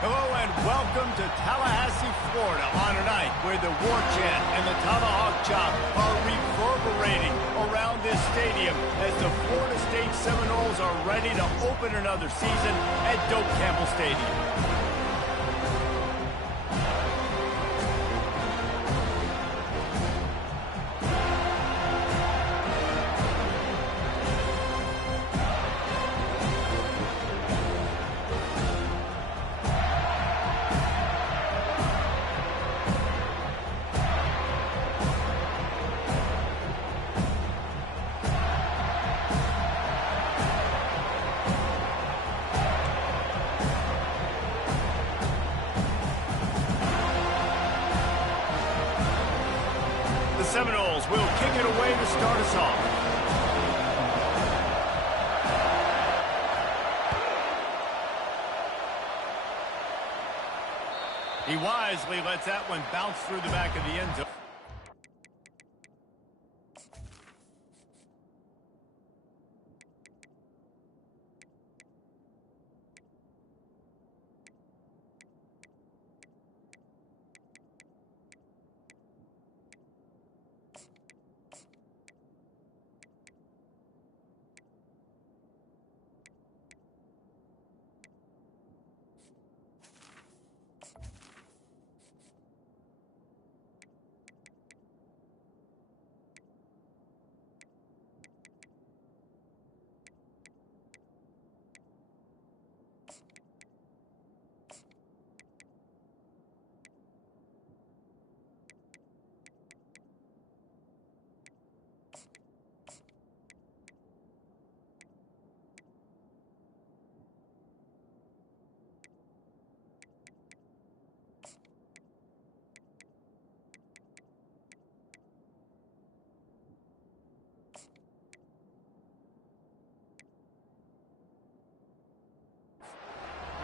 Hello and welcome to Tallahassee, Florida on a night where the war chant and the tomahawk chop are reverberating around this stadium as the Florida State Seminoles are ready to open another season at Doak Campbell Stadium. The Seminoles will kick it away to start us off. He wisely lets that one bounce through the back of the end zone.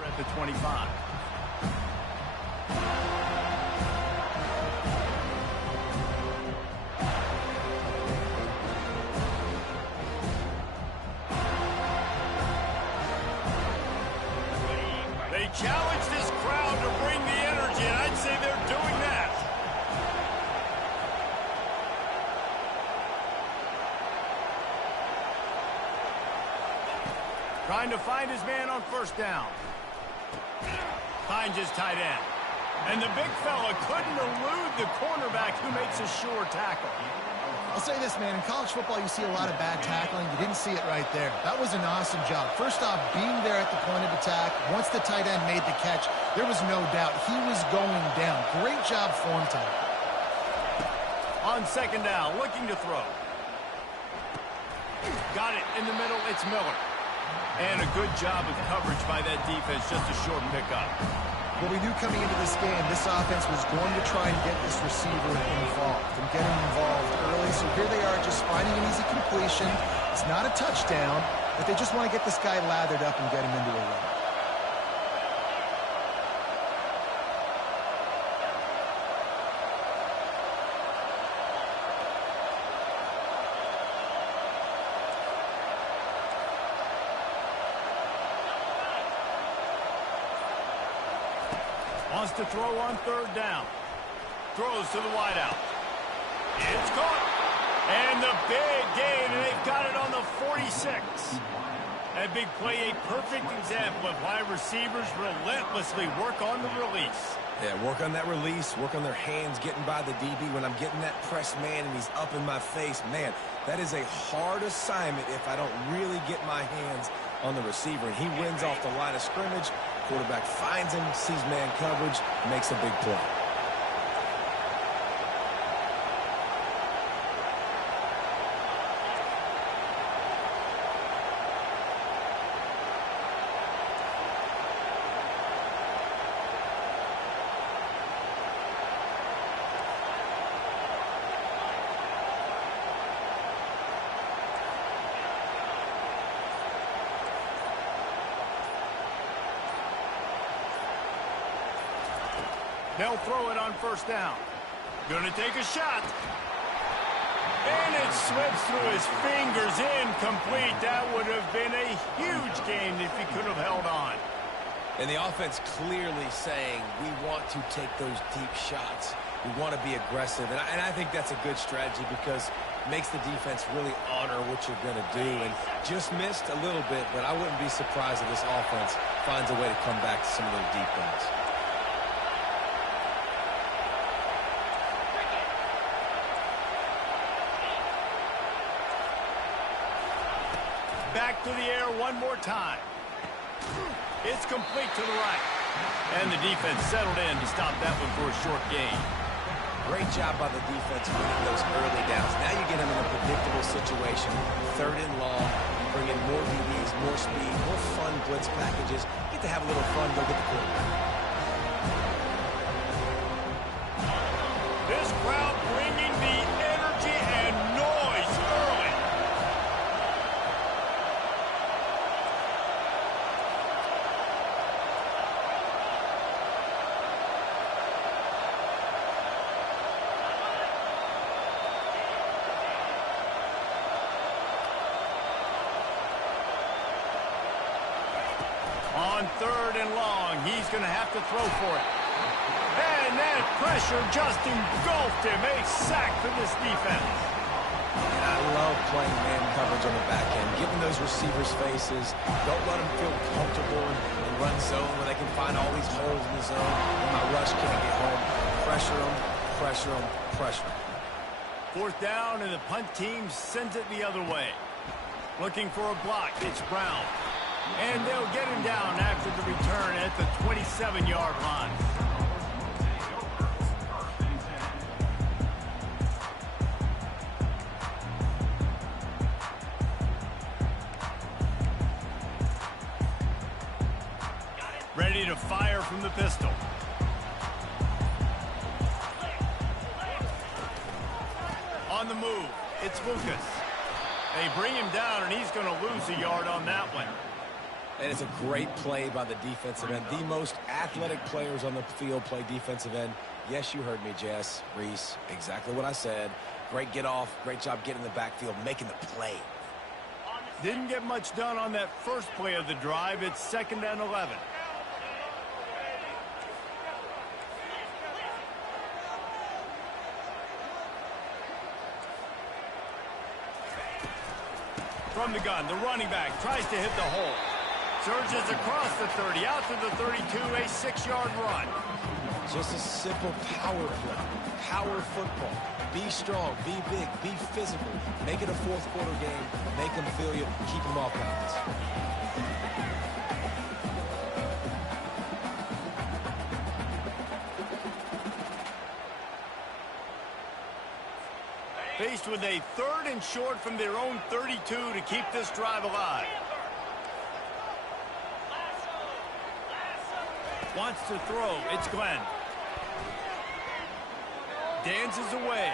At the 25. They challenge this crowd to bring the energy, and I'd say they're doing that. Trying to find his man on first down. Finds his tight end. And the big fella couldn't elude the cornerback who makes a sure tackle. I'll say this, man. In college football, you see a lot of bad tackling. You didn't see it right there. That was an awesome job. First off, being there at the point of attack. Once the tight end made the catch, there was no doubt he was going down. Great job for him tonight. On second down, looking to throw. Got it in the middle. It's Miller. And a good job of coverage by that defense, just a short pickup. Well, we knew coming into this game, this offense was going to try and get this receiver involved and get him involved early. So here they are just finding an easy completion. It's not a touchdown, but they just want to get this guy lathered up and get him into a run. Wants to throw on third down. Throws to the wideout. It's caught. And the big gain, and they've got it on the 46. That big play, a perfect example of why receivers relentlessly work on the release. Yeah, work on that release, work on their hands getting by the DB. When I'm getting that press man and he's up in my face, man, that is a hard assignment if I don't really get my hands on the receiver. And he wins off the line of scrimmage. Quarterback finds him, sees man coverage, makes a big play. They'll throw it on first down. Gonna take a shot. And it slips through his fingers, incomplete. That would have been a huge gain if he could have held on. And the offense clearly saying we want to take those deep shots. We want to be aggressive. And I think that's a good strategy because it makes the defense really honor what you're going to do. And just missed a little bit, but I wouldn't be surprised if this offense finds a way to come back to some of those deep ones. Back to the air one more time. It's complete to the right. And the defense settled in to stop that one for a short gain. Great job by the defense winning those early downs. Now you get them in a predictable situation. 3rd and long. You bring in more DBs, more speed, more fun blitz packages. You get to have a little fun, go get the quarterback. This crowd bringing the energy and noise early. On 3rd and long, he's going to have to throw for it. And that pressure just engulfed him. A sack for this defense. And I love playing man coverage on the back end, giving those receivers faces. Don't let them feel comfortable in run zone where they can find all these holes in the zone and my rush can't get home. Pressure them, pressure them, pressure them. 4th down, and the punt team sends it the other way. Looking for a block. It's Brown. And they'll get him down after the return at the 27-yard line. Ready to fire from the pistol. On the move, it's Lucas. They bring him down, and he's going to lose a yard on that one. And it's a great play by the defensive end. The most athletic players on the field play defensive end. Yes, you heard me, Jess, Reese. Exactly what I said. Great get off. Great job getting in the backfield, making the play. Didn't get much done on that first play of the drive. It's 2nd and 11. From the gun, the running back tries to hit the hole. Surges across the 30, out to the 32, a 6-yard run. Just a simple power play. Power football. Be strong, be big, be physical. Make it a 4th quarter game. Make them feel you. Keep them off balance. Faced with a 3rd and short from their own 32 to keep this drive alive. Wants to throw. It's Glenn. Dances away.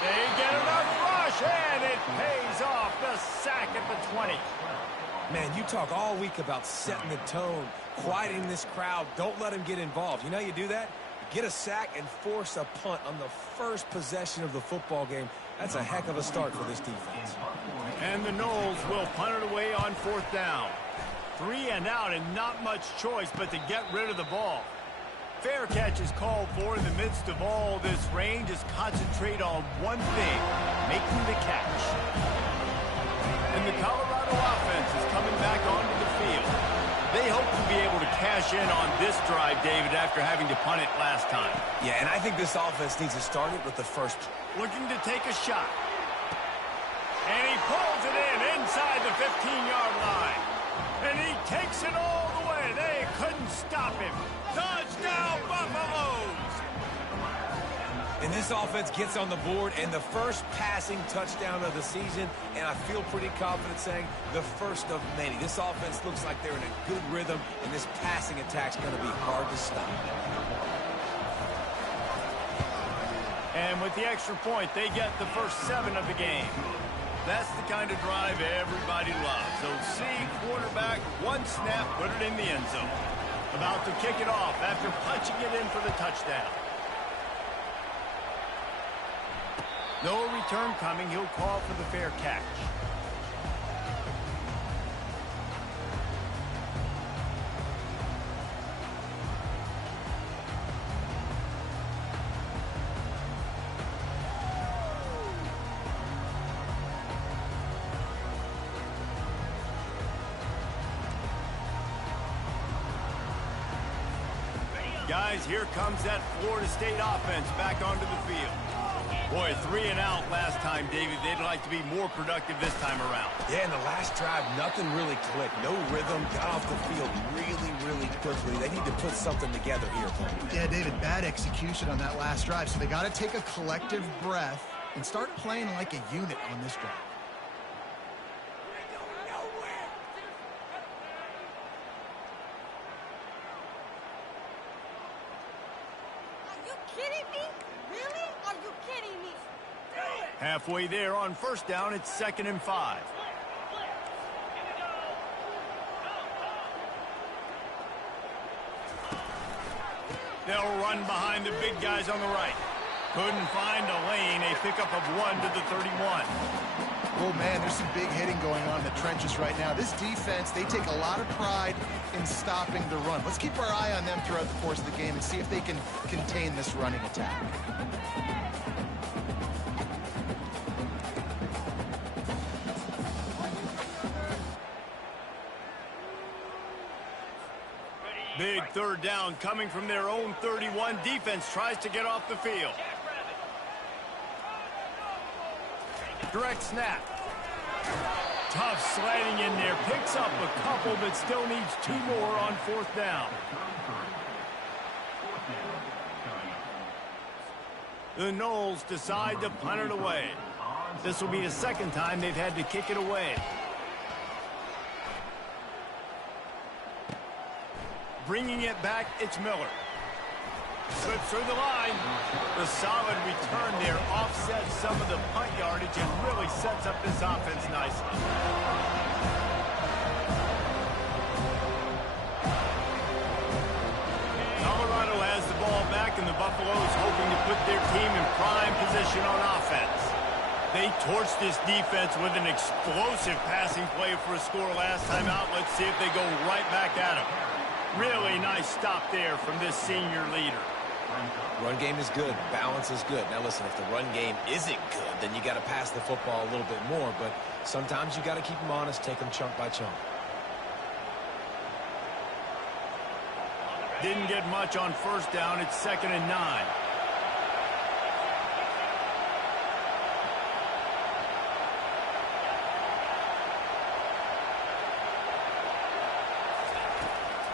They get enough rush, and it pays off. The sack at the 20. Man, you talk all week about setting the tone, quieting this crowd. Don't let them get involved. You know how you do that? Get a sack and force a punt on the first possession of the football game. That's a heck of a start for this defense. And the Noles will punt it away on 4th down. 3 and out, and not much choice but to get rid of the ball. Fair catch is called for in the midst of all this rain. Just concentrate on one thing, making the catch. And the Colorado offense is coming back onto the field. They hope to be able to cash in on this drive, David, after having to punt it last time. Yeah, and I think this offense needs to start it with the first. Looking to take a shot. And he pulls it in inside the 15-yard line. And he takes it all the way. They couldn't stop him. Touchdown, Buffaloes! And this offense gets on the board, and the first passing touchdown of the season, and I feel pretty confident saying the first of many. This offense looks like they're in a good rhythm, and this passing attack's going to be hard to stop. And with the extra point, they get the first 7 of the game. That's the kind of drive everybody loves. So see quarterback, one snap, put it in the end zone. About to kick it off after punching it in for the touchdown. No return coming. He'll call for the fair catch. Guys, here comes that Florida State offense back onto the field. Boy, 3 and out last time, David. They'd like to be more productive this time around. Yeah, in the last drive, nothing really clicked. No rhythm, got off the field really quickly. They need to put something together here. Yeah, David, bad execution on that last drive. So they got to take a collective breath and start playing like a unit on this drive. Halfway there on first down, it's 2nd and 5. They'll run behind the big guys on the right. Couldn't find a lane. A pickup of 1 to the 31. Oh, man, there's some big hitting going on in the trenches right now. This defense, they take a lot of pride in stopping the run. Let's keep our eye on them throughout the course of the game and see if they can contain this running attack. Big 3rd down coming from their own 31. Defense tries to get off the field. Direct snap. Tough sliding in there. Picks up a couple, but still needs 2 more on 4th down. The Noles decide to punt it away. This will be the 2nd time they've had to kick it away. Bringing it back, it's Miller. Slips through the line. The solid return there offsets some of the punt yardage and really sets up this offense nicely. Colorado has the ball back, and the Buffaloes hoping to put their team in prime position on offense. They torched this defense with an explosive passing play for a score last time out. Let's see if they go right back at them. Really nice stop there from this senior leader. Run game is good. Balance is good. Now, listen, if the run game isn't good, then you got to pass the football a little bit more. But sometimes you got to keep them honest, take them chunk by chunk. Didn't get much on 1st down. It's 2nd and 9.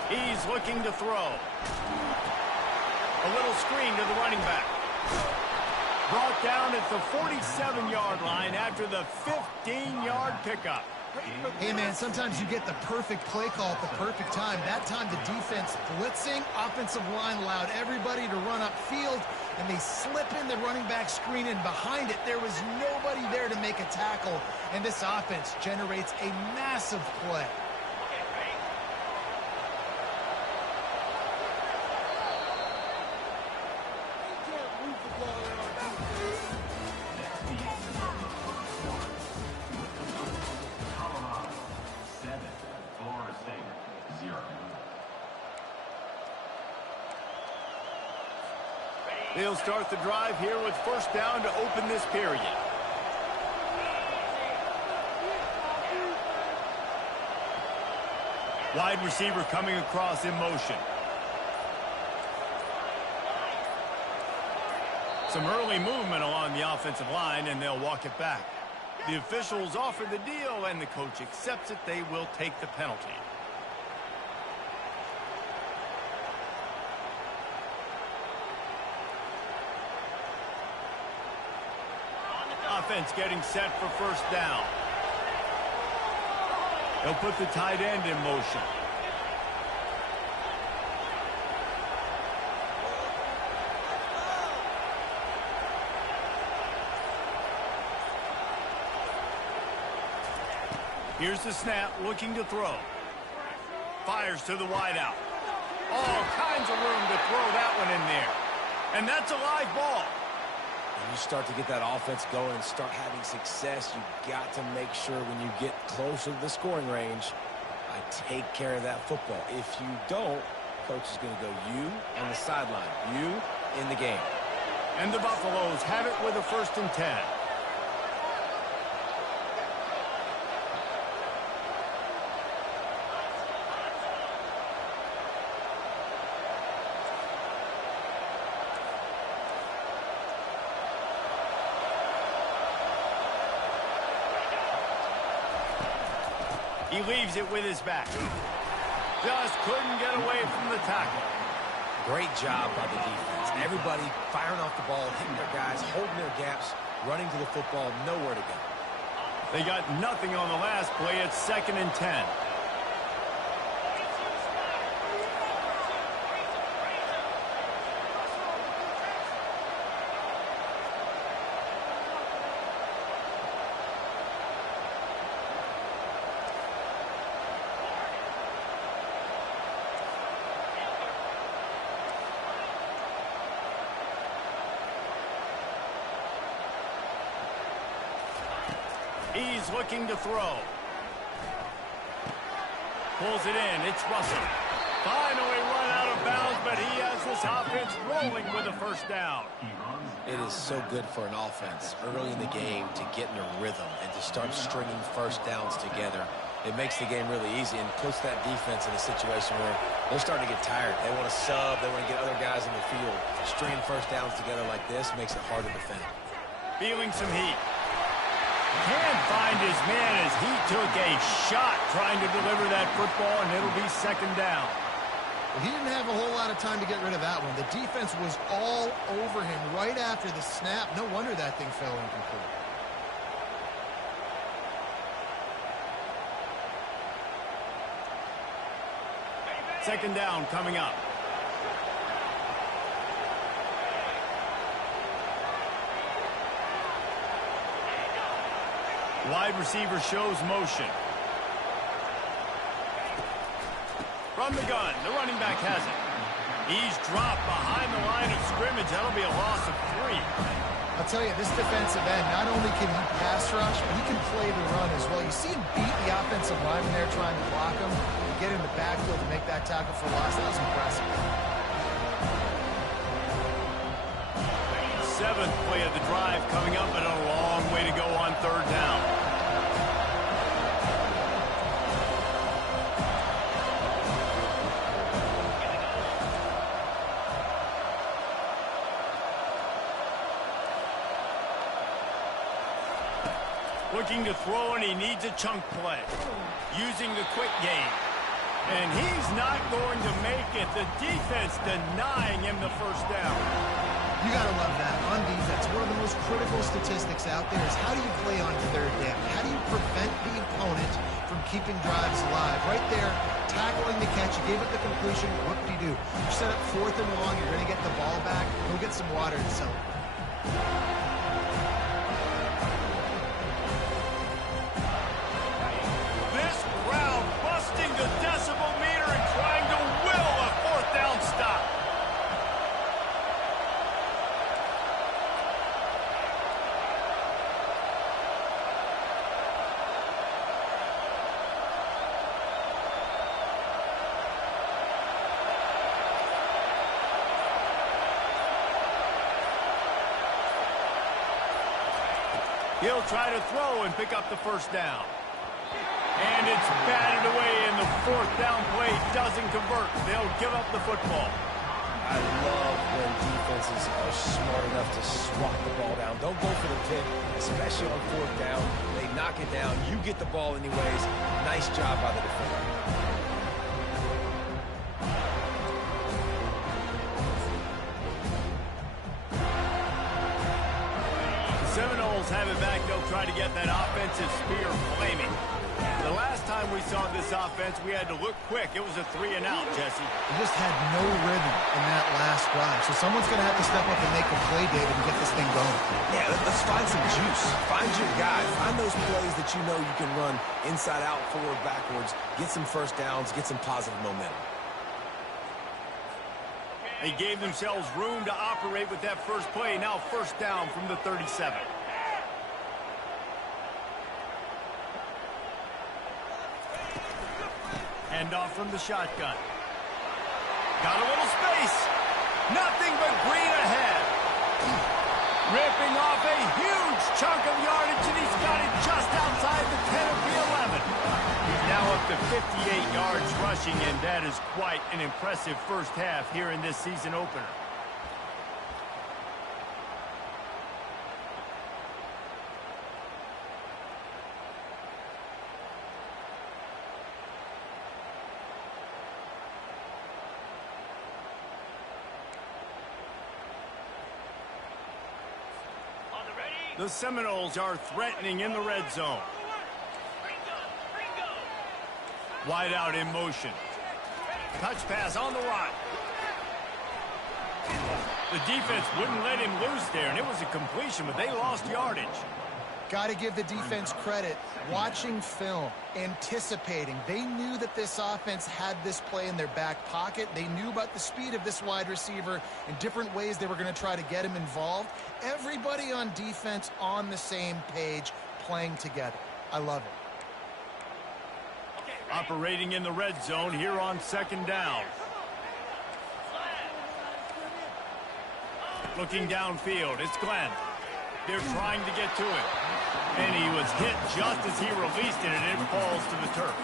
He's looking to throw. A little screen to the running back. Brought down at the 47-yard line after the 15-yard pickup. Hey, man, sometimes you get the perfect play call at the perfect time. That time the defense blitzing, offensive line allowed everybody to run upfield, and they slip in the running back screen, and behind it there was nobody there to make a tackle, and this offense generates a massive play. They'll start the drive here with 1st down to open this period. Wide receiver coming across in motion. Some early movement along the offensive line, and they'll walk it back. The officials offer the deal, and the coach accepts it. They will take the penalty. Offense getting set for 1st down. They'll put the tight end in motion. Here's the snap, looking to throw. Fires to the wideout. All kinds of room to throw that one in there. And that's a live ball. When you start to get that offense going and start having success, you got to make sure when you get closer to the scoring range, I take care of that football. If you don't, coach is going to go you on the sideline, you in the game. And the Buffaloes have it with a 1st and 10. He leaves it with his back. Just couldn't get away from the tackle. Great job by the defense. Everybody firing off the ball, hitting their guys, holding their gaps, running to the football, nowhere to go. They got nothing on the last play. It's 2nd and 10. He's looking to throw. Pulls it in. It's Russell. Finally run out of bounds, but he has this offense rolling with a first down. It is so good for an offense early in the game to get in a rhythm and to start stringing first downs together. It makes the game really easy and puts that defense in a situation where they're starting to get tired. They want to sub. They want to get other guys in the field. Stringing first downs together like this makes it hard to defend. Feeling some heat. Can't find his man as he took a shot trying to deliver that football, and it'll be 2nd down. Well, he didn't have a whole lot of time to get rid of that one. The defense was all over him right after the snap. No wonder that thing fell incomplete. Second down coming up. Wide receiver shows motion. From the gun, the running back has it. He's dropped behind the line of scrimmage. That'll be a loss of 3. I'll tell you, this defensive end, not only can he pass rush, but he can play the run as well. You see him beat the offensive lineman there trying to block him, and get in the backfield to make that tackle for loss. That was impressive. 7th play of the drive coming up, and a long way to go on 3rd down. Looking to throw, and he needs a chunk play. Using the quick game. And he's not going to make it. The defense denying him the first down. You got to love that. On defense, one of the most critical statistics out there is how do you play on 3rd down? How do you prevent the opponent from keeping drives alive? Right there, tackling the catch. You gave it the completion. What do? You set up 4th and long. You're going to get the ball back. Go get some water and sell it. The decibel meter and trying to will a 4th down stop. He'll try to throw and pick up the first down. And it's batted away, and the 4th down play doesn't convert. They'll give up the football. I love when defenses are smart enough to swat the ball down. Don't go for the pick, especially on 4th down. They knock it down. You get the ball anyways. Nice job by the defender. The Seminoles have it back. They'll try to get that offensive spear flaming. The last time we saw this offense, we had to look quick. It was a 3-and-out, Jesse. They just had no rhythm in that last drive. So someone's going to have to step up and make a play, David, and get this thing going. Yeah, let's find some juice. Find your guy. Find those plays that you know you can run inside out, forward, backwards. Get some first downs. Get some positive momentum. They gave themselves room to operate with that first play. Now 1st down from the 37. Hand off from the shotgun. Got a little space. Nothing but green ahead. Ripping off a huge chunk of yardage, and he's got it just outside the 10 of the 11. He's now up to 58 yards rushing, and that is quite an impressive first half here in this season opener. The Seminoles are threatening in the red zone. Wide out in motion. Touch pass on the right. The defense wouldn't let him loose there, and it was a completion, but they lost yardage. Got to give the defense credit. Watching film, anticipating. They knew that this offense had this play in their back pocket. They knew about the speed of this wide receiver and different ways they were going to try to get him involved. Everybody on defense on the same page, playing together. I love it. Operating in the red zone here on second down. Looking downfield, it's Glenn. They're trying to get to it. And he was hit just as he released it, and it falls to the turf.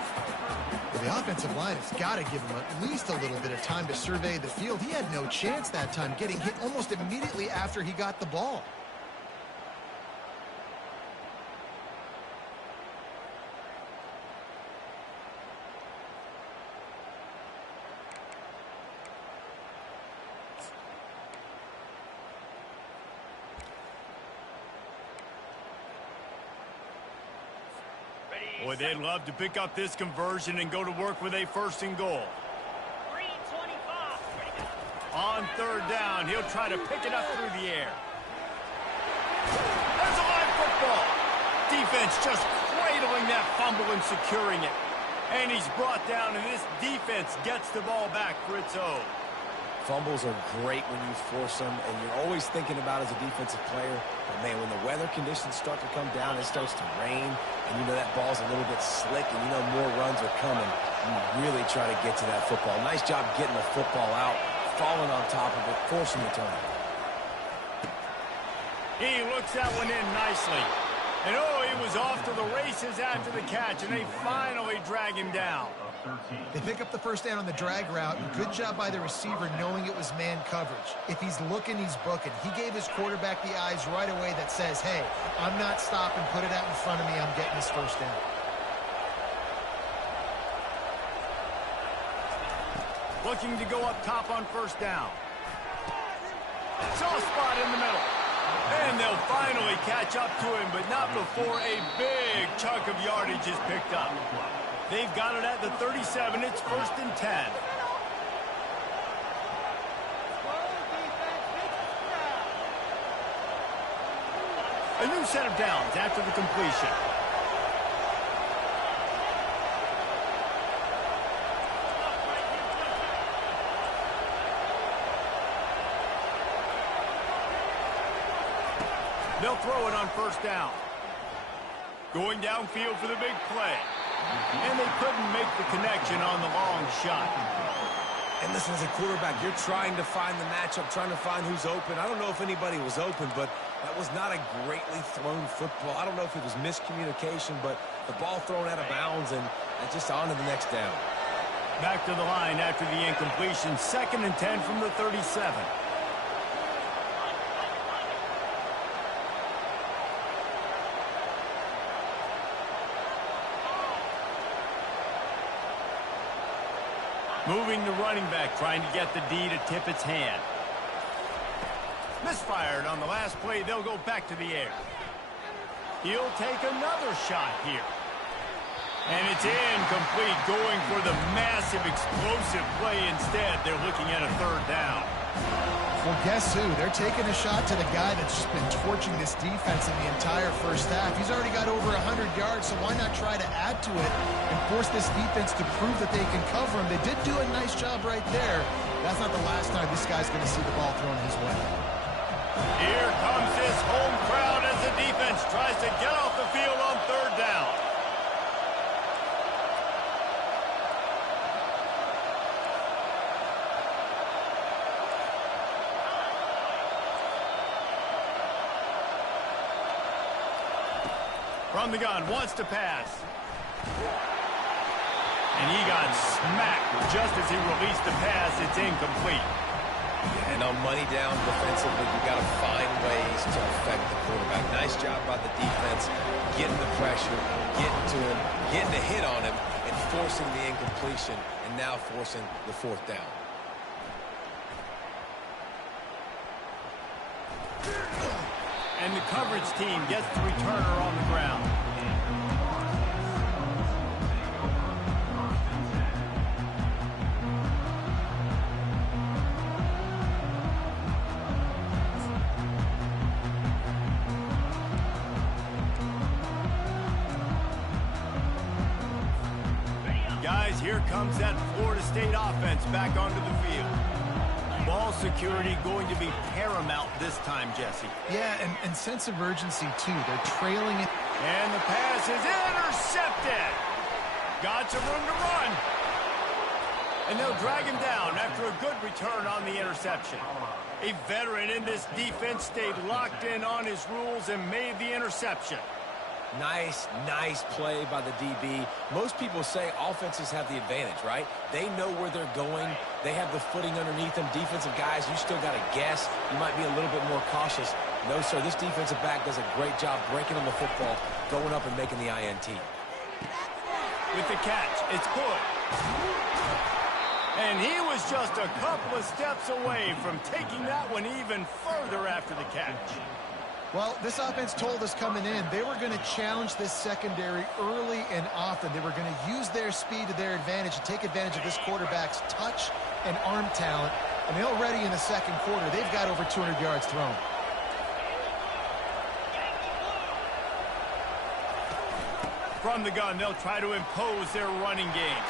Well, the offensive line has got to give him at least a little bit of time to survey the field. He had no chance that time, getting hit almost immediately after he got the ball. Boy, they'd love to pick up this conversion and go to work with a first and goal. On third down, he'll try to pick it up through the air. There's a live football. Defense just cradling that fumble and securing it. And he's brought down, and this defense gets the ball back for its own. Fumbles are great when you force them, and you're always thinking about as a defensive player, but man, when the weather conditions start to come down, it starts to rain, and you know that ball's a little bit slick, and you know more runs are coming. You really try to get to that football. Nice job getting the football out, falling on top of it, forcing the turnover. He looks that one in nicely. And oh, he was off to the races after the catch, and they finally drag him down. They pick up the first down on the drag route. Good job by the receiver knowing it was man coverage. If he's looking, he's booking. He gave his quarterback the eyes right away that says, hey, I'm not stopping. Put it out in front of me. I'm getting this first down. Looking to go up top on first down. Soft spot in the middle. And they'll finally catch up to him, but not before a big chunk of yardage is picked up. They've got it at the 37. It's 1st and 10. A new set of downs after the completion. They'll throw it on first down. Going downfield for the big play. And they couldn't make the connection on the long shot. And listen, as a quarterback, you're trying to find the matchup, trying to find who's open. I don't know if anybody was open, but that was not a greatly thrown football. I don't know if it was miscommunication, but the ball thrown out of bounds, and just on to the next down. Back to the line after the incompletion. 2nd and 10 from the 37. Moving the running back, trying to get the D to tip its hand. Misfired on the last play. They'll go back to the air. He'll take another shot here. And it's incomplete, going for the massive explosive play instead. They're looking at a 3rd down. Well, guess who? They're taking a shot to the guy that's just been torching this defense in the entire first half. He's already got over 100 yards, so why not try to add to it and force this defense to prove that they can cover him? They did do a nice job right there. That's not the last time this guy's going to see the ball thrown his way. Here comes this home crowd as the defense tries to get off the field on 3rd down. From the gun, wants to pass. And he got smacked just as he released the pass. It's incomplete. And on money down defensively, you got to find ways to affect the quarterback. Nice job by the defense, getting the pressure, getting to him, getting a hit on him, and forcing the incompletion, and now forcing the 4th down. And the coverage team gets the returner on the ground. Guys, here comes that Florida State offense back onto the field. Ball security going to be paramount this time, Jesse. Yeah, and sense of urgency, too. They're trailing it. And the pass is intercepted. Got some room to run. And they'll drag him down after a good return on the interception. A veteran in this defense stayed locked in on his rules and made the interception. Nice play by the DB. Most people say offenses have the advantage, right? They know where they're going. They have the footing underneath them. Defensive guys, you still got to guess. You might be a little bit more cautious. No, sir, this defensive back does a great job breaking on the football, going up and making the INT. With the catch, it's good. And he was just a couple of steps away from taking that one even further after the catch. Well, this offense told us coming in they were going to challenge this secondary early and often. They were going to use their speed to their advantage and take advantage of this quarterback's touch and arm talent. And already in the second quarter, they've got over 200 yards thrown. From the gun, they'll try to impose their running game.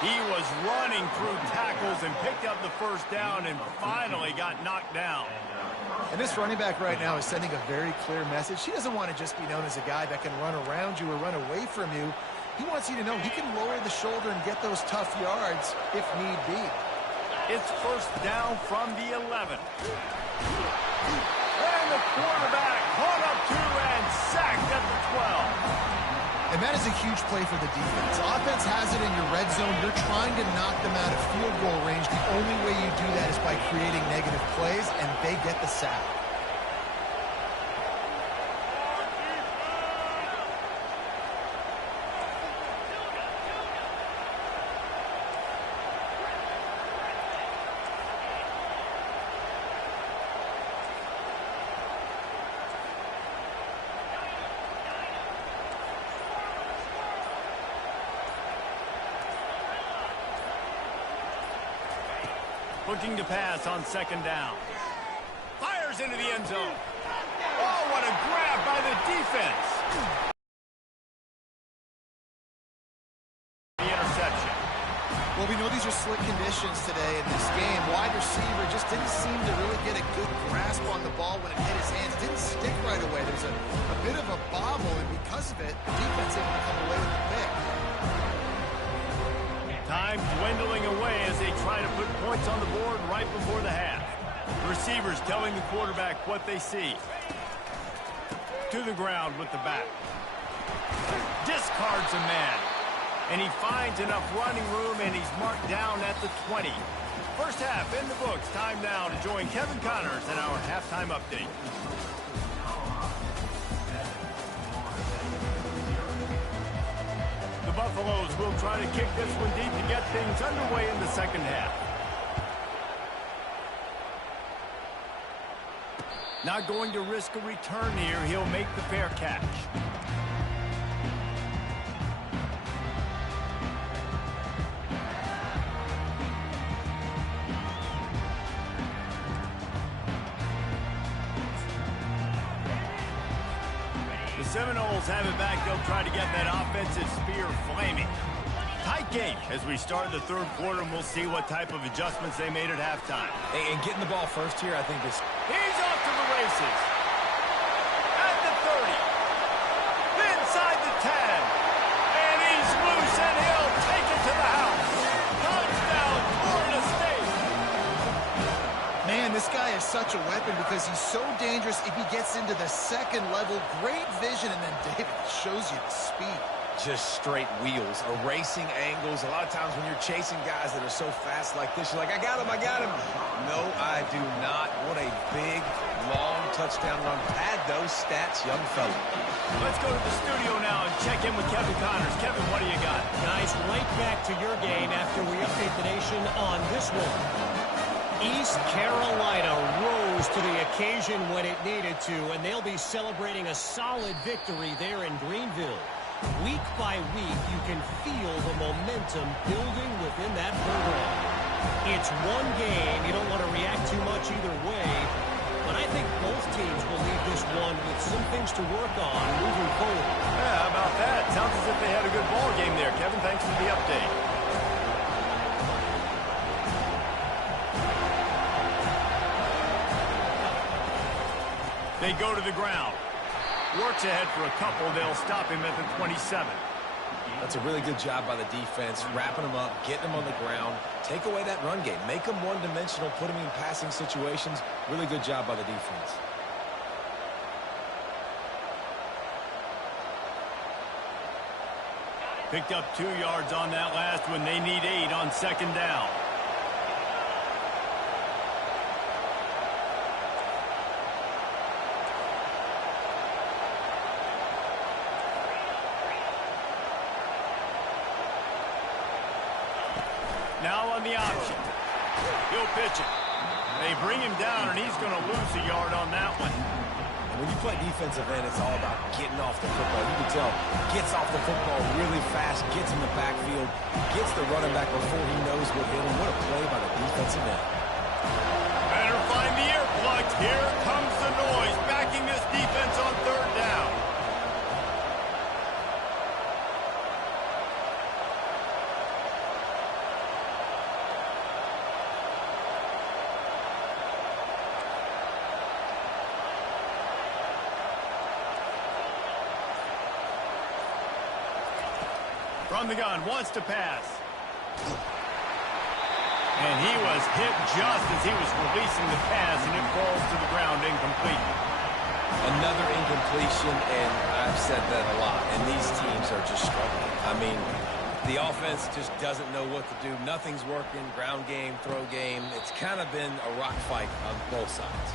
He was running through tackles and picked up the first down and finally got knocked down. And this running back right now is sending a very clear message. He doesn't want to just be known as a guy that can run around you or run away from you. He wants you to know he can lower the shoulder and get those tough yards if need be. It's first down from the 11. And the quarterback caught up to and sacked at the 12. And that is a huge play for the defense. Offense has it in your red zone. You're trying to knock them out of field goal range. The only way you do that is by creating negative plays, and they get the sack. Looking to pass on second down. Fires into the end zone. Oh, what a grab by the defense. The interception. Well, we know these are slick conditions today in this game. Wide receiver just didn't seem to really get a good grasp on the ball when it hit his hands. Didn't stick right away. There was a bit of a bobble, and because of it, the defense able to come away with the pick. Time dwindling away as they try to put points on the board right before the half. Receivers telling the quarterback what they see. To the ground with the back. Discards a man. And he finds enough running room, and he's marked down at the 20. First half in the books. Time now to join Kevin Connors in our halftime update. The Buffaloes will try to kick this one deep to get things underway in the second half. Not going to risk a return here. He'll make the fair catch. Seminoles have it back. They'll try to get that offensive spear flaming. Tight game as we start the third quarter, and we'll see what type of adjustments they made at halftime. And getting the ball first here, I think is... He's off to the races. At the 30. Inside the 10. And he's loose, and he'll take it to the house. Touchdown, Florida State. Man, this guy is such a weapon because he's so dangerous if he gets into the second level. Great vision, and then David shows you the speed. Just straight wheels, erasing angles. A lot of times when you're chasing guys that are so fast like this, you're like, I got him. No, I do not. What a big, long touchdown run. Pad those stats, young fella. Let's go to the studio now and check in with Kevin Connors. Kevin, what do you got? Guys, right back to your game after we update the nation on this one. East Carolina rose to the occasion when it needed to, and they'll be celebrating a solid victory there in Greenville. Week by week, you can feel the momentum building within that program. It's one game. You don't want to react too much either way, but I think both teams will leave this one with some things to work on moving forward. Yeah, how about that? Sounds as if they had a good ball game there, Kevin. Thanks for the update. They go to the ground. Works ahead for a couple. They'll stop him at the 27. That's a really good job by the defense, wrapping them up, getting them on the ground. Take away that run game. Make them one-dimensional, put them in passing situations. Really good job by the defense. Picked up 2 yards on that last one. They need 8 on second down. Now on the option. He'll pitch it. They bring him down, and he's going to lose a yard on that one. And when you play defensive end, it's all about getting off the football. You can tell, gets off the football really fast, gets in the backfield, gets the running back before he knows what hit him. What a play by the defensive end. Better find the earplugs. Here comes the noise, backing this defense on third down. From the gun, wants to pass. And he was hit just as he was releasing the pass, and it falls to the ground incomplete. Another incompletion, and I've said that a lot, and these teams are just struggling. I mean, the offense just doesn't know what to do. Nothing's working, ground game, throw game. It's kind of been a rock fight on both sides.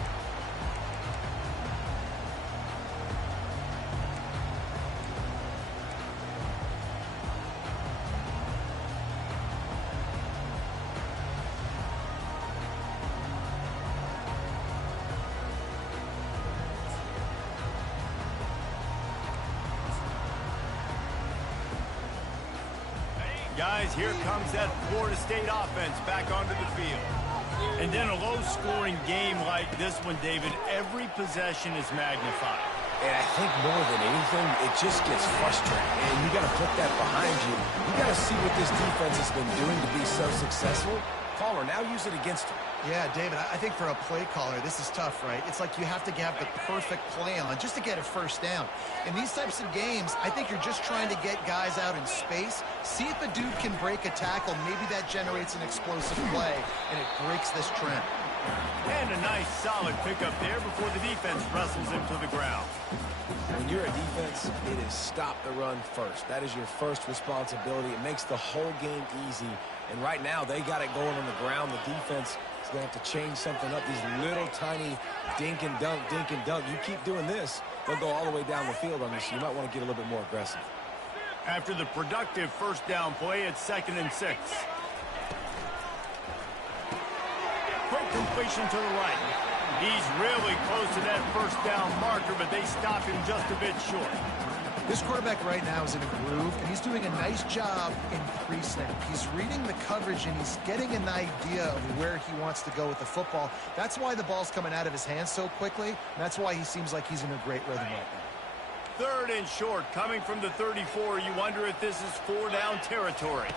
Guys, here comes that Florida State offense back onto the field. And then a low-scoring game like this one, David, every possession is magnified. And I think more than anything, it just gets frustrating. And you got to put that behind you. You got to see what this defense has been doing to be so successful. Caller, now use it against him. Yeah, David, I think for a play caller, this is tough, right? It's like you have to have the perfect play on just to get a first down. In these types of games, I think you're just trying to get guys out in space, see if a dude can break a tackle. Maybe that generates an explosive play, and it breaks this trend. And a nice, solid pickup there before the defense wrestles him to the ground. When you're a defense, it is stop the run first. That is your first responsibility. It makes the whole game easy. And right now, they got it going on the ground. The defense is going to have to change something up. These little tiny dink and dunk, dink and dunk. You keep doing this, they'll go all the way down the field on you, so you might want to get a little bit more aggressive. After the productive first down play, it's 2nd and 6. Quick completion to the right. He's really close to that first down marker, but they stop him just a bit short. This quarterback right now is in a groove, and he's doing a nice job in pre-snap. He's reading the coverage, and he's getting an idea of where he wants to go with the football. That's why the ball's coming out of his hands so quickly, and that's why he seems like he's in a great rhythm right now. 3rd and short, coming from the 34. You wonder if this is 4-down territory.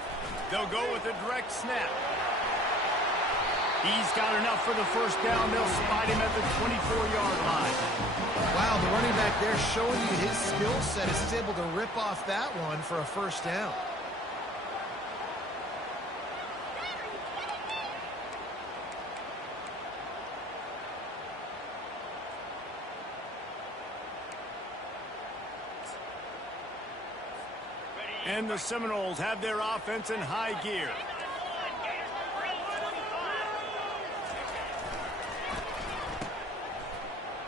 They'll go with a direct snap. He's got enough for the first down. They'll spot him at the 24-yard line. Wow, the running back there showing you his skill set as he's able to rip off that one for a first down. And the Seminoles have their offense in high gear.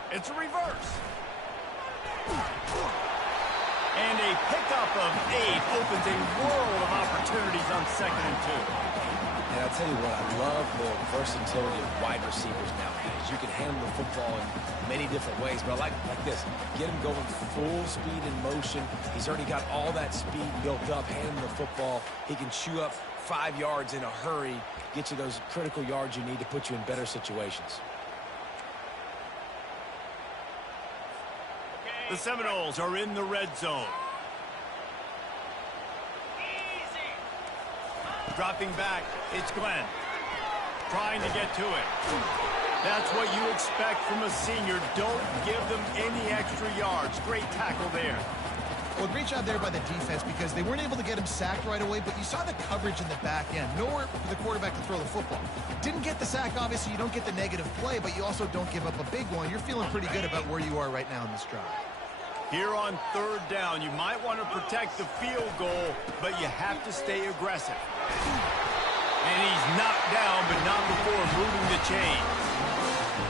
It's a reverse. And a pickup of 8 opens a world of opportunity. opportunities on 2nd and 2. And I'll tell you what, I love the versatility of wide receivers nowadays. You can handle the football in many different ways, but I like this. Get him going full speed in motion. He's already got all that speed built up. Hand him the football. He can chew up 5 yards in a hurry, get you those critical yards you need to put you in better situations. The Seminoles are in the red zone. Dropping back, it's Glenn. Trying to get to it. That's what you expect from a senior. Don't give them any extra yards. Great tackle there. Well, great job there by the defense because they weren't able to get him sacked right away, but you saw the coverage in the back end. Nowhere for the quarterback to throw the football. Didn't get the sack, obviously. You don't get the negative play, but you also don't give up a big one. You're feeling pretty good about where you are right now in this drive. Here on 3rd down, you might want to protect the field goal, but you have to stay aggressive. And he's knocked down, but not before moving the chain.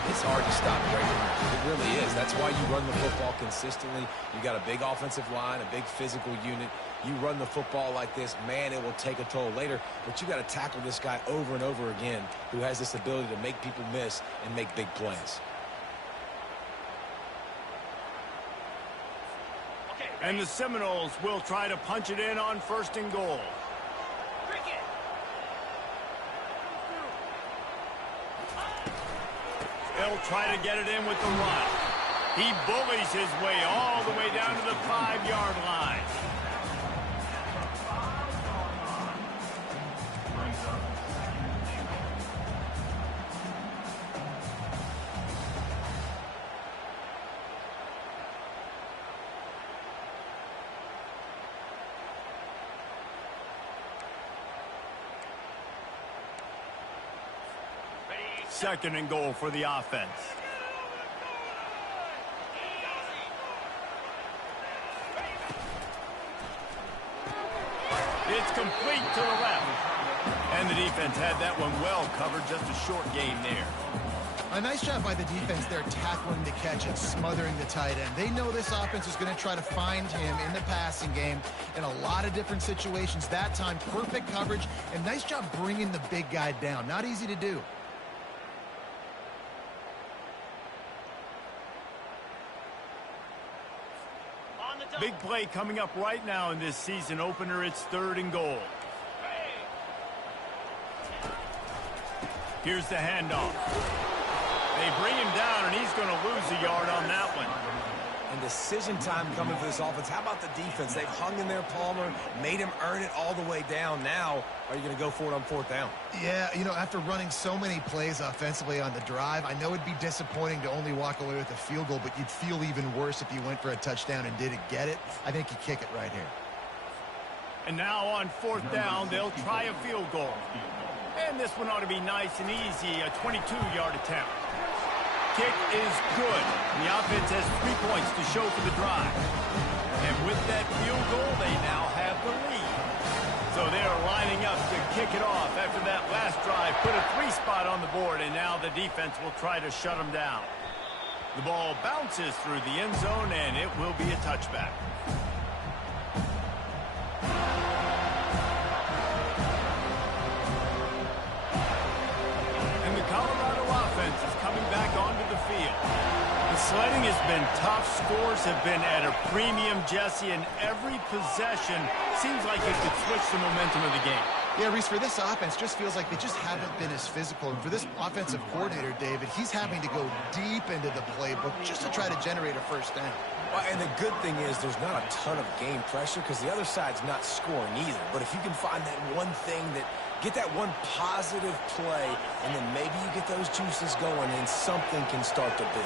It's hard to stop right here. It really is. That's why you run the football consistently. You got a big offensive line, a big physical unit. You run the football like this, man, it will take a toll later. But you got to tackle this guy over and over again who has this ability to make people miss and make big plays. And the Seminoles will try to punch it in on 1st and goal. They'll try to get it in with the run. He bullies his way all the way down to the 5-yard line. Second and goal for the offense. It's complete to the left. And the defense had that one well covered. Just a short gain there. A nice job by the defense there tackling the catch and smothering the tight end. They know this offense is going to try to find him in the passing game in a lot of different situations. That time, perfect coverage and nice job bringing the big guy down. Not easy to do. Big play coming up right now in this season opener. It's 3rd and goal. Here's the handoff. They bring him down, and he's going to lose a yard on that one. And decision time coming for this offense. How about the defense? They've hung in there, Palmer, made him earn it all the way down. Now, are you going to go for it on 4th down? Yeah, you know, after running so many plays offensively on the drive, I know it'd be disappointing to only walk away with a field goal, but you'd feel even worse if you went for a touchdown and didn't get it. I think you kick it right here. And now on 4th down, they'll try a field goal. And this one ought to be nice and easy, a 22-yard attempt. Kick is good. The offense has 3 points to show for the drive. And with that field goal, they now have the lead. So they are lining up to kick it off after that last drive. Put a 3 spot on the board, and now the defense will try to shut them down. The ball bounces through the end zone, and it will be a touchback. And the Colorado offense is coming back onto the field. The sledding has been tough. Scores have been at a premium, Jesse, and every possession seems like it could switch the momentum of the game. Yeah, Reese, for this offense, just feels like they just haven't been as physical. And for this offensive coordinator, David, he's having to go deep into the playbook just to try to generate a 1st down. Well, and the good thing is there's not a ton of game pressure because the other side's not scoring either. But if you can find that one thing that get that one positive play, and then maybe you get those juices going and something can start to build.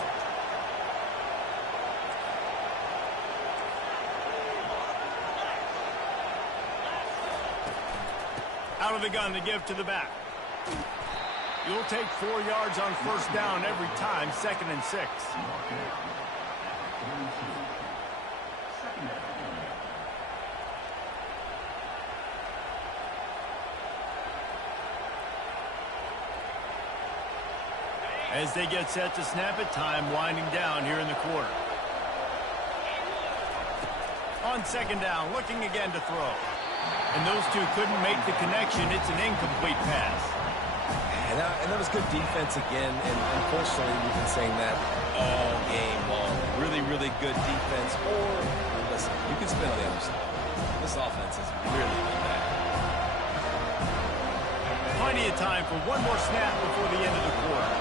Out of the gun to give to the back. You'll take 4 yards on 1st down every time, 2nd and 6. As they get set to snap it, time winding down here in the quarter. On 2nd down, looking again to throw. And those two couldn't make the connection. It's an incomplete pass. And that was good defense again, and unfortunately we've been saying that all game long. Really, really good defense. Or, listen, you can spin on the other side. This offense has really been bad. Plenty of time for one more snap before the end of the quarter.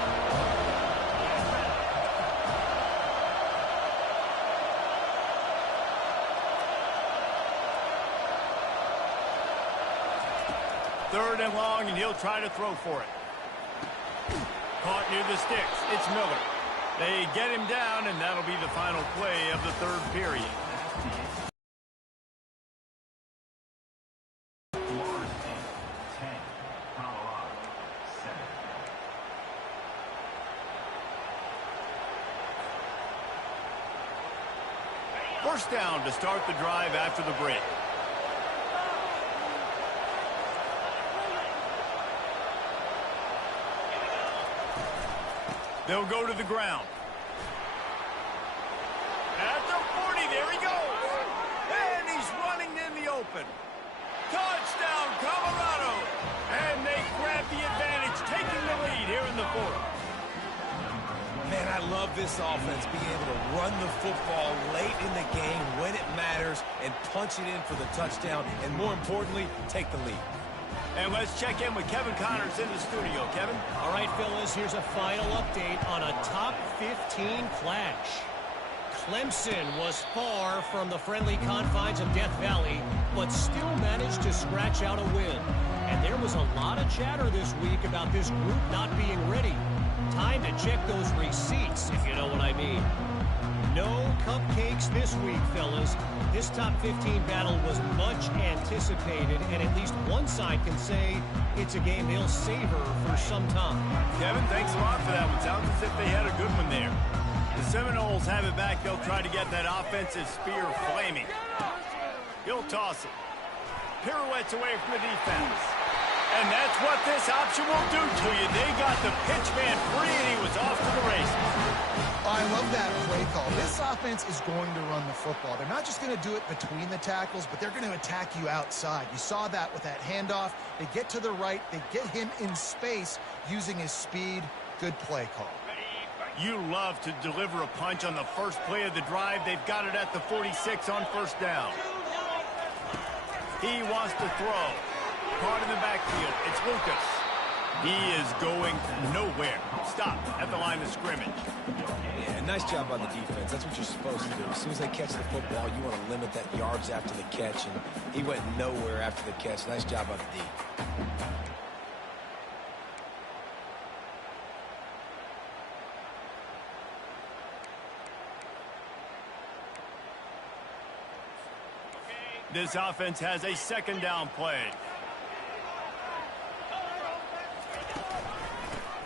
Third and long, and he'll try to throw for it. Caught near the sticks. It's Miller. They get him down, and that'll be the final play of the third period. First down to start the drive after the break. They'll go to the ground. At the 40, there he goes. And he's running in the open. Touchdown, Colorado. And they grab the advantage, taking the lead here in the fourth. Man, I love this offense, being able to run the football late in the game when it matters and punch it in for the touchdown, and more importantly, take the lead. And let's check in with Kevin Connors in the studio. Kevin? All right, fellas, here's a final update on a top 15 clash. Clemson was far from the friendly confines of Death Valley, but still managed to scratch out a win. And there was a lot of chatter this week about this group not being ready. Time to check those receipts, if you know what I mean. No cupcakes this week, fellas. This top 15 battle was much anticipated, and at least one side can say it's a game they'll savor for some time. Kevin, thanks a lot for that one. Sounds as if they had a good one there. The Seminoles have it back. They'll try to get that offensive spear flaming. He'll toss it. Pirouettes away from the defense. And that's what this option will do to you. They got the pitch man free, and he was off to the races. I love that play call. This offense is going to run the football. They're not just going to do it between the tackles, but they're going to attack you outside. You saw that with that handoff. They get to the right. They get him in space using his speed. Good play call. You love to deliver a punch on the first play of the drive. They've got it at the 46 on first down. He wants to throw. Caught in the backfield. It's Lucas. He is going nowhere. Stop at the line of scrimmage. Yeah, nice job on the defense. That's what you're supposed to do. As soon as they catch the football, you want to limit that yards after the catch, and he went nowhere after the catch. Nice job on the D. This offense has a second down play.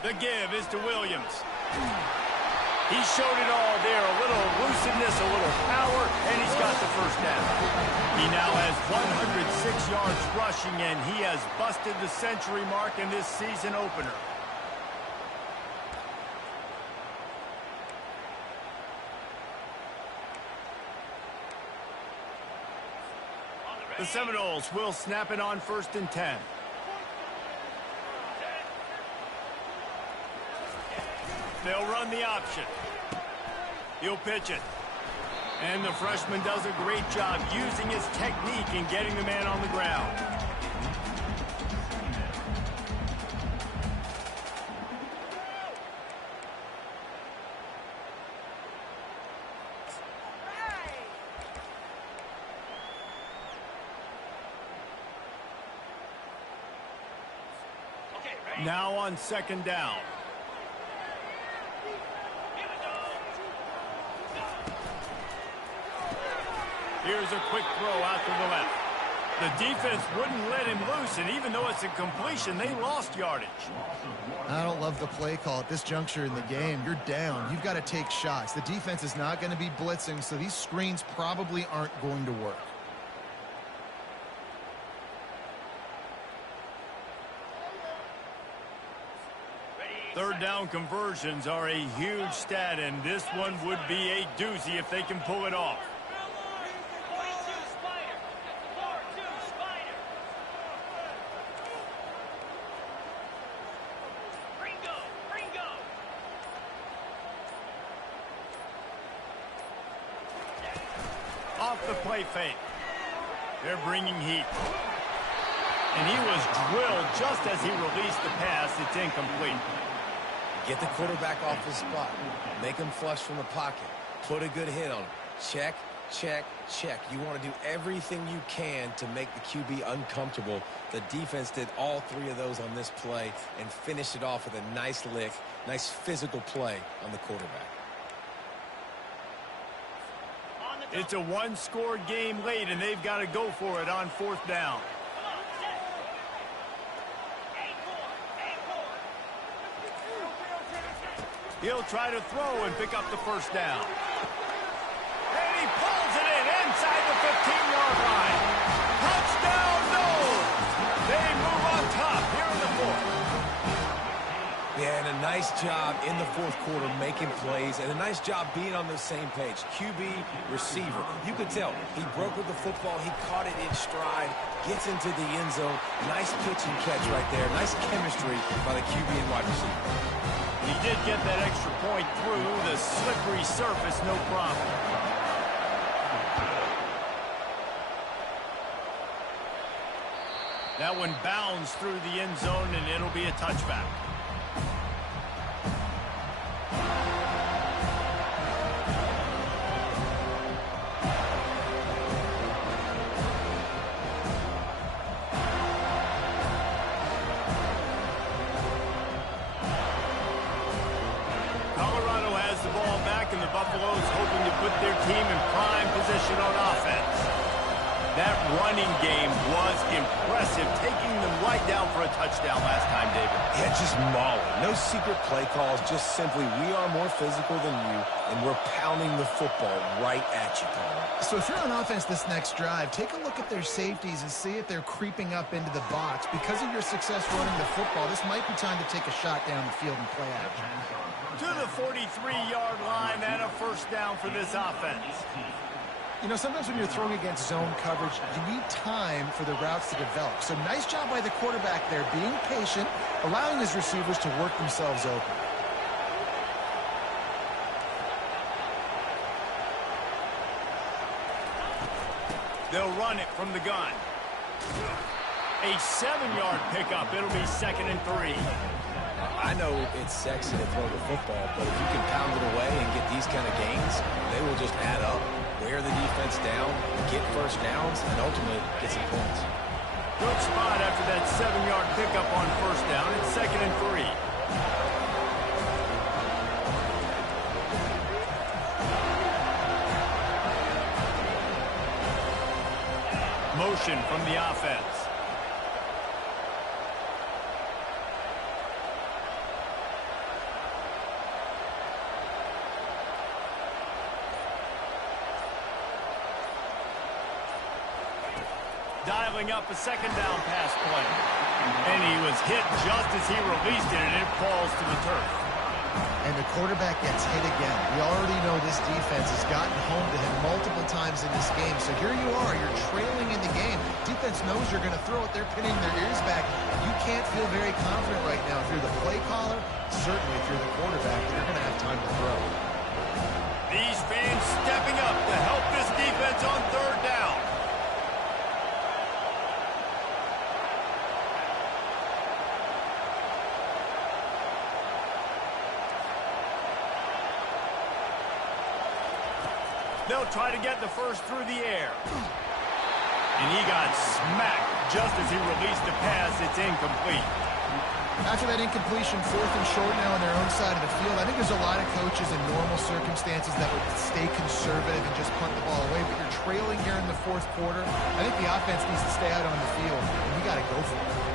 The give is to Williams. He showed it all there. A little elusiveness, a little power, and he's got the first down. He now has 106 yards rushing, and he has busted the century mark in this season opener. The Seminoles will snap it on 1st and 10. They'll run the option. He'll pitch it. And the freshman does a great job using his technique and getting the man on the ground. Now on second down. Here's a quick throw out to the left. The defense wouldn't let him loose, and even though it's a completion, they lost yardage. I don't love the play call at this juncture in the game. You're down. You've got to take shots. The defense is not going to be blitzing, so these screens probably aren't going to work. Third down conversions are a huge stat, and this one would be a doozy if they can pull it off. the play fake. They're bringing heat. And he was drilled just as he released the pass. It's incomplete. Get the quarterback off his spot. Make him flush from the pocket. Put a good hit on him. Check, check, check. You want to do everything you can to make the QB uncomfortable. The defense did all three of those on this play and finished it off with a nice lick, nice physical play on the quarterback. It's a one-score game late, and they've got to go for it on fourth down. He'll try to throw and pick up the first down. And he pulls it in inside the 15-yard line. Touchdown, no! They move on top here in the fourth. Yeah, and a nice job in the fourth quarter making plays, and a nice job being on the same page. QB, receiver. You could tell he broke with the football. He caught it in stride, gets into the end zone. Nice pitch and catch right there. Nice chemistry by the QB and wide receiver. He did get that extra point through the slippery surface, no problem. That one bounds through the end zone, and it'll be a touchback. And the Buffaloes hoping to put their team in prime position on offense. That running game was impressive, taking them right down for a touchdown last time, David. Yeah, just mauling. No secret play calls, just simply we are more physical than you, and we're pounding the football right at you, Paul. So if you're on offense this next drive, take a look at their safeties and see if they're creeping up into the box. Because of your success running the football, this might be time to take a shot down the field and play action. To the 43-yard line and a first down for this offense. You know, sometimes when you're throwing against zone coverage, you need time for the routes to develop. So nice job by the quarterback there, being patient, allowing his receivers to work themselves open. They'll run it from the gun. A 7-yard pickup. It'll be 2nd and 3. I know it's sexy to throw the football, but if you can pound it away and get these kind of gains, they will just add up, wear the defense down, get first downs, and ultimately get some points. Good spot after that 7-yard pickup on first down. It's 2nd and 3. Motion from the offense. Dialing up a 2nd down pass play. And he was hit just as he released it, and it falls to the turf. And the quarterback gets hit again. We already know this defense has gotten home to him multiple times in this game. So here you are, you're trailing in the game. Defense knows you're going to throw it. They're pinning their ears back. You can't feel very confident right now. If you're the play caller, certainly if you're the quarterback, you're going to have time to throw. These fans stepping up to help this defense on 3rd down. They'll try to get the first through the air. And he got smacked just as he released the pass. It's incomplete. After that incompletion, 4th and short now on their own side of the field, I think there's a lot of coaches in normal circumstances that would stay conservative and just punt the ball away. But you're trailing here in the 4th quarter. I think the offense needs to stay out on the field, and you got to go for it.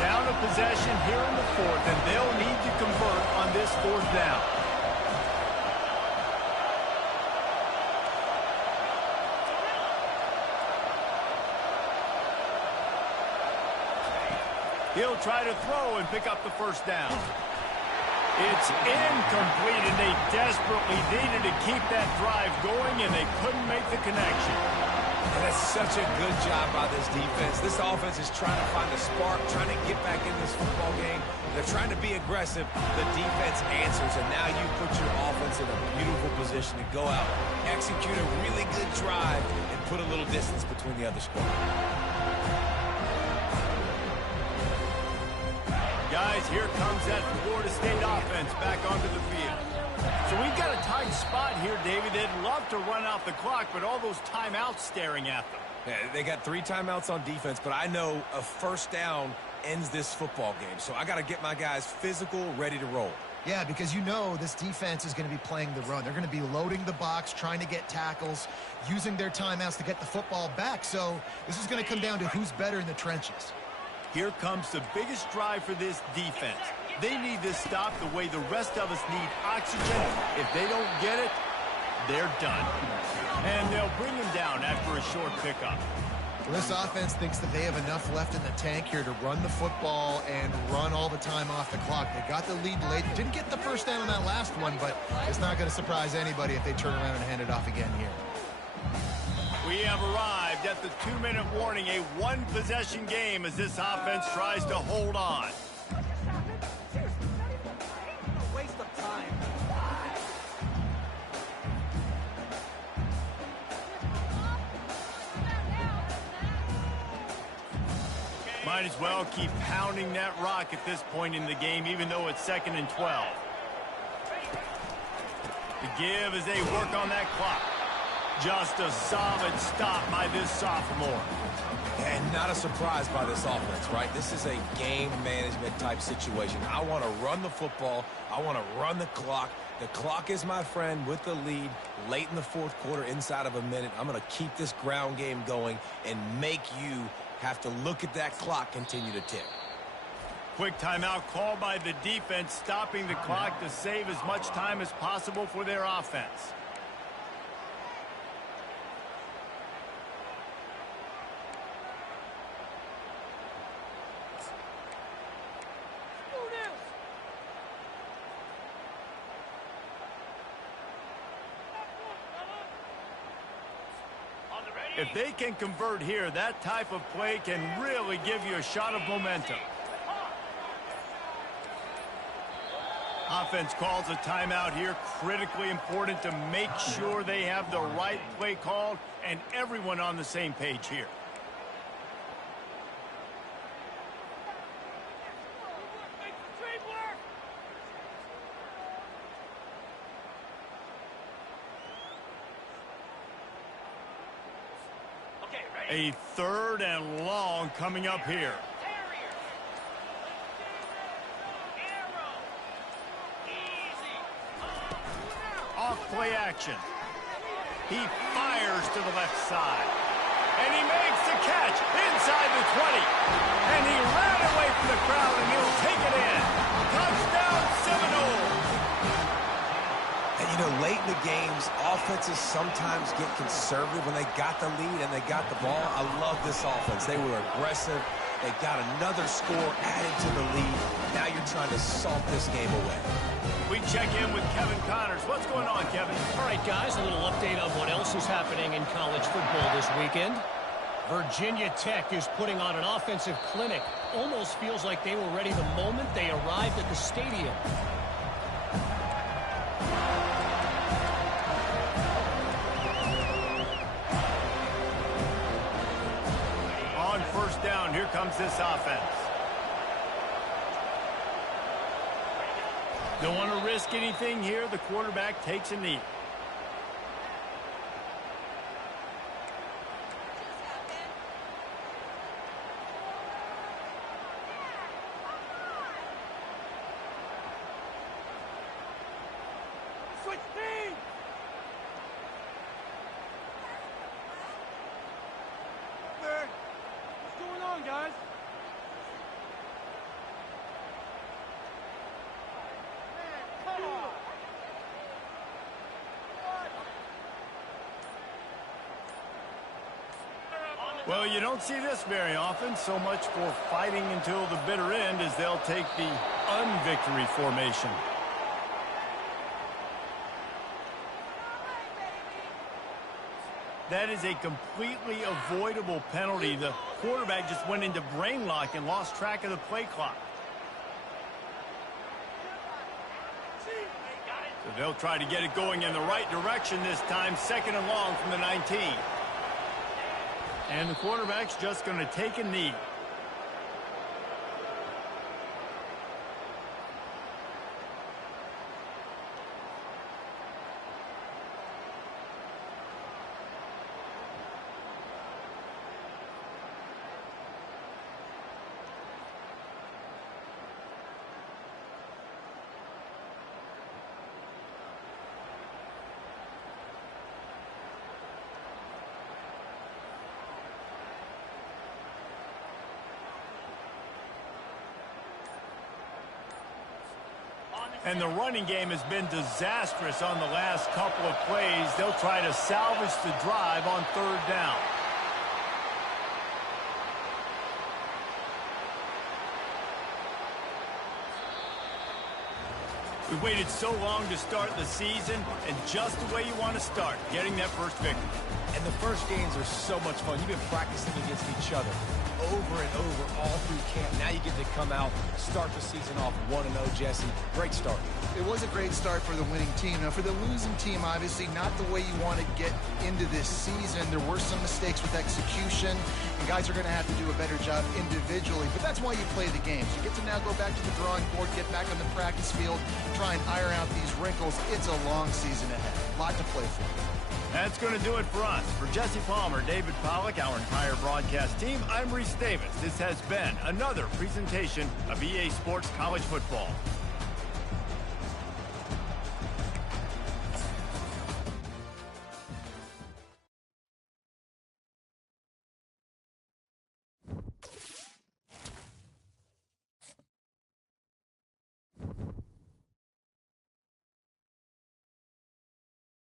Down a possession here in the 4th, and they'll need to convert on this 4th down. He'll try to throw and pick up the first down. It's incomplete, and they desperately needed to keep that drive going, and they couldn't make the connection. And that's such a good job by this defense. This offense is trying to find a spark, trying to get back in this football game. They're trying to be aggressive. The defense answers, and now you put your offense in a beautiful position to go out, execute a really good drive, and put a little distance between the other squad. Guys, here comes that Florida State offense back onto the field. So we've got a tight spot here, David. They'd love to run out the clock, but all those timeouts staring at them. Yeah, they got 3 timeouts on defense, but I know a first down ends this football game. So I got to get my guys physical, ready to roll. Yeah, because you know this defense is going to be playing the run. They're going to be loading the box, trying to get tackles, using their timeouts to get the football back. So this is going to come down to who's better in the trenches. Here comes the biggest drive for this defense. They need this stop the way the rest of us need oxygen. If they don't get it, they're done. And they'll bring him down after a short pickup. Well, this offense thinks that they have enough left in the tank here to run the football and run all the time off the clock. They got the lead late. Didn't get the first down on that last one, but it's not going to surprise anybody if they turn around and hand it off again here. We have arrived at the 2-minute warning, a one-possession game as this offense tries to hold on. Waste of time. Might as well keep pounding that rock at this point in the game, even though it's 2nd and 12. The give as they work on that clock. Just a solid stop by this sophomore. And not a surprise by this offense, right? This is a game management type situation. I want to run the football. I want to run the clock. The clock is my friend with the lead late in the 4th quarter, inside of a minute. I'm going to keep this ground game going and make you have to look at that clock continue to tick. Quick timeout called by the defense, stopping the clock to save as much time as possible for their offense. If they can convert here, that type of play can really give you a shot of momentum. Offense calls a timeout here. Critically important to make sure they have the right play called and everyone on the same page here. A 3rd and long coming up here. Off play action. He fires to the left side. And he makes the catch inside the 20. And he ran away from the crowd and he'll take it in. Touchdown Seminoles. And, you know, late in the games, offenses sometimes get conservative when they got the lead and they got the ball. I love this offense. They were aggressive. They got another score added to the lead. Now you're trying to salt this game away. We check in with Kevin Connors. What's going on, Kevin? All right, guys, a little update on what else is happening in college football this weekend. Virginia Tech is putting on an offensive clinic. Almost feels like they were ready the moment they arrived at the stadium. On first down, here comes this offense. Don't want to risk anything here. The quarterback takes a knee. Switch teams! What's going on, guys? Come on! Well, you don't see this very often. So much for fighting until the bitter end as they'll take the unvictory formation. That is a completely avoidable penalty. The quarterback just went into brain lock and lost track of the play clock. So they'll try to get it going in the right direction this time. 2nd and long from the 19. And the quarterback's just going to take a knee. And the running game has been disastrous on the last couple of plays. They'll try to salvage the drive on 3rd down. We waited so long to start the season, and just the way you want to start, getting that first victory. And the first games are so much fun. You've been practicing against each other over and over all through camp. Now you get to come out, start the season off 1-0, Jesse. Great start. It was a great start for the winning team. Now, for the losing team, obviously not the way you want to get into this season. There were some mistakes with execution, and guys are going to have to do a better job individually. But that's why you play the games. You get to now go back to the drawing board, get back on the practice field, try and iron out these wrinkles. It's a long season ahead. A lot to play for. That's going to do it for us. For Jesse Palmer, David Pollack, our entire broadcast team, I'm Reese Davis. This has been another presentation of EA Sports College Football.